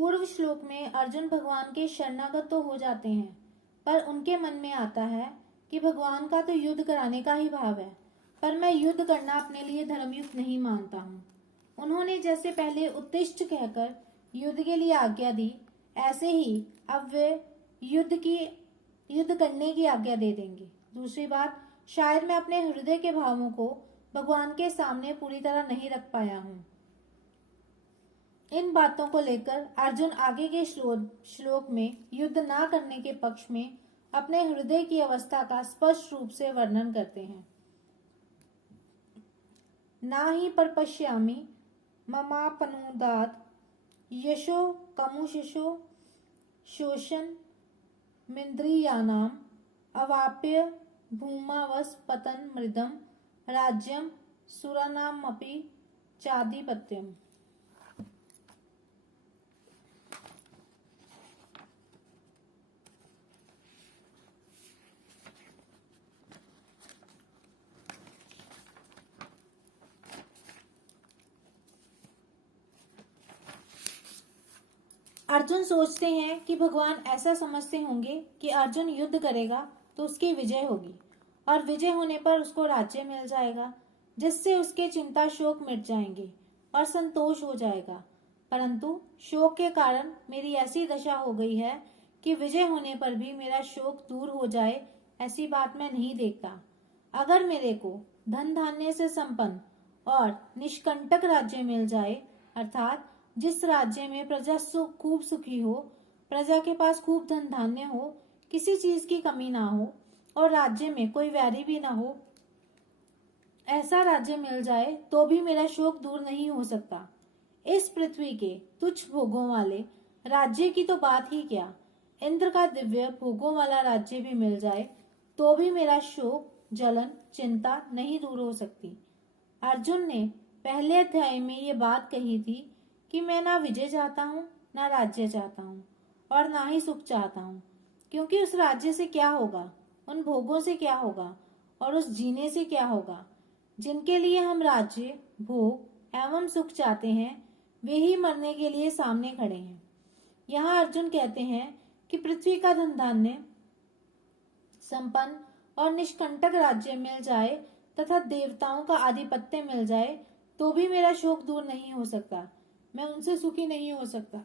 पूर्व श्लोक में अर्जुन भगवान के शरणागत तो हो जाते हैं, पर उनके मन में आता है कि भगवान का तो युद्ध कराने का ही भाव है, पर मैं युद्ध करना अपने लिए धर्मयुक्त नहीं मानता हूँ। उन्होंने जैसे पहले उत्तिष्ठ कहकर युद्ध के लिए आज्ञा दी, ऐसे ही अब वे युद्ध करने की आज्ञा दे देंगे। दूसरी बात, शायद मैं अपने हृदय के भावों को भगवान के सामने पूरी तरह नहीं रख पाया हूँ। इन बातों को लेकर अर्जुन आगे के श्लोक में युद्ध ना करने के पक्ष में अपने हृदय की अवस्था का स्पष्ट रूप से वर्णन करते हैं। ना ही परपश्यामि ममापनुदात यशो कमुशो शोषण मिंद्रियानाम अवाप्य भूमावस पतन मृदम राज्यम सुरानामपि चाधिपत्यम। अर्जुन सोचते हैं कि भगवान ऐसा समझते होंगे कि अर्जुन युद्ध करेगा तो उसकी विजय होगी और विजय होने पर उसको राज्य मिल जाएगा, जिससे उसके चिंता शोक मिट जाएंगे और संतोष हो जाएगा। परंतु शोक के कारण मेरी ऐसी दशा हो गई है कि विजय होने पर भी मेरा शोक दूर हो जाए, ऐसी बात मैं नहीं देखता। अगर मेरे को धन धान्य से संपन्न और निष्कंटक राज्य मिल जाए, अर्थात जिस राज्य में प्रजा खूब सुखी हो, प्रजा के पास खूब धन धान्य हो, किसी चीज की कमी ना हो और राज्य में कोई वैरी भी ना हो, ऐसा राज्य मिल जाए तो भी मेरा शोक दूर नहीं हो सकता। इस पृथ्वी के तुच्छ भोगों वाले राज्य की तो बात ही क्या, इंद्र का दिव्य भोगों वाला राज्य भी मिल जाए तो भी मेरा शोक जलन चिंता नहीं दूर हो सकती। अर्जुन ने पहले अध्याय में ये बात कही थी कि मैं ना विजय चाहता हूँ, ना राज्य चाहता हूँ और ना ही सुख चाहता हूँ, क्योंकि उस राज्य से क्या होगा, उन भोगों से क्या होगा और उस जीने से क्या होगा। जिनके लिए हम राज्य भोग एवं सुख चाहते हैं, वे ही मरने के लिए सामने खड़े हैं। यहाँ अर्जुन कहते हैं कि पृथ्वी का धन धान्य संपन्न और निष्कंटक राज्य मिल जाए तथा देवताओं का आधिपत्य मिल जाए तो भी मेरा शोक दूर नहीं हो सकता, मैं उनसे सुखी नहीं हो सकता।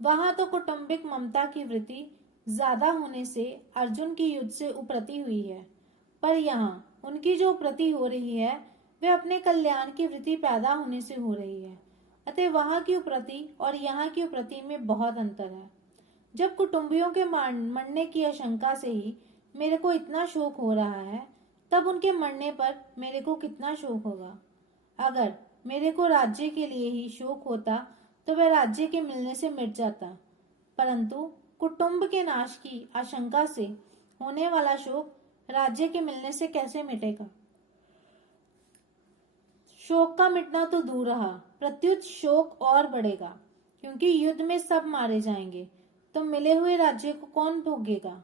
वहां तो कौटुंबिक ममता की वृत्ति ज्यादा होने से अर्जुन की युद्ध से उपरति हुई है, पर यहाँ उनकी जो उपरति हो रही है वे अपने कल्याण की वृत्ति पैदा होने से हो रही है। अतः वहां की उपरति और यहाँ की उपरति में बहुत अंतर है। जब कुटुंबियों के मरने की आशंका से ही मेरे को इतना शोक हो रहा है, तब उनके मरने पर मेरे को कितना शोक होगा। अगर मेरे को राज्य के लिए ही शोक होता तो वह राज्य के मिलने से मिट जाता, परंतु कुटुंब के नाश की आशंका से होने वाला शोक राज्य के मिलने से कैसे मिटेगा। शोक का मिटना तो दूर रहा, प्रत्युत शोक और बढ़ेगा, क्योंकि युद्ध में सब मारे जाएंगे तो मिले हुए राज्य को कौन भोगेगा,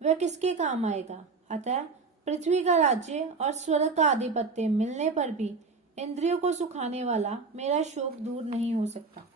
वह किसके काम आएगा। अतः पृथ्वी का राज्य और स्वर्ग का आधिपत्य मिलने पर भी इंद्रियों को सुखाने वाला मेरा शोक दूर नहीं हो सकता।